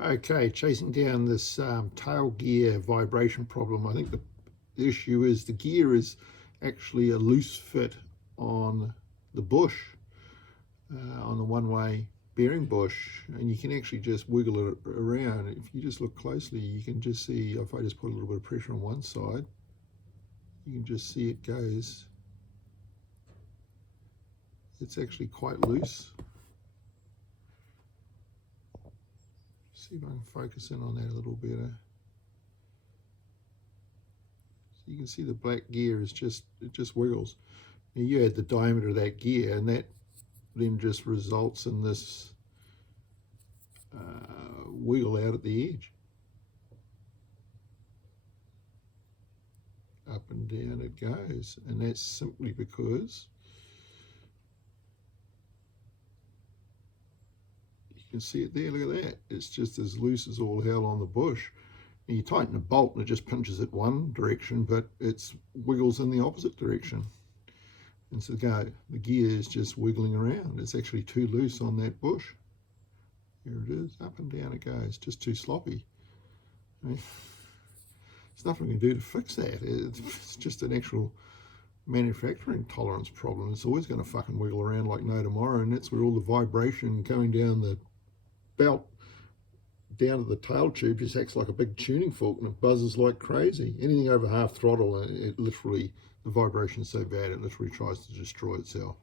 Okay, chasing down this tail gear vibration problem. I think the issue is the gear is actually a loose fit on the bush, on the one-way bearing bush, and you can actually just wiggle it around. If you just look closely, you can just see, if I just put a little bit of pressure on one side, you can just see it goes. It's actually quite loose. See if I can focus in on that a little better. So you can see the black gear is it just wiggles. Now you add the diameter of that gear, and that then just results in this wiggle out at the edge. Up and down it goes, and that's simply because you can see it there. Look at that, it's just as loose as all hell on the bush. And you tighten a bolt and it just pinches it one direction, but it wiggles in the opposite direction. And so the gear is just wiggling around. It's actually too loose on that bush. Here it is, up and down it goes, just too sloppy. I mean, there's nothing we can do to fix that. It's just an actual manufacturing tolerance problem. It's always going to fucking wiggle around like no tomorrow, and that's where all the vibration going down the belt down to the tail tube just acts like a big tuning fork, and it buzzes like crazy. Anything over half throttle, it literally, the vibration is so bad it literally tries to destroy itself.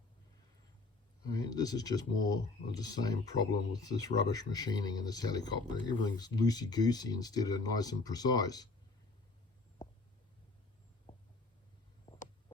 I mean, this is just more of the same problem with this rubbish machining in this helicopter. Everything's loosey-goosey instead of nice and precise.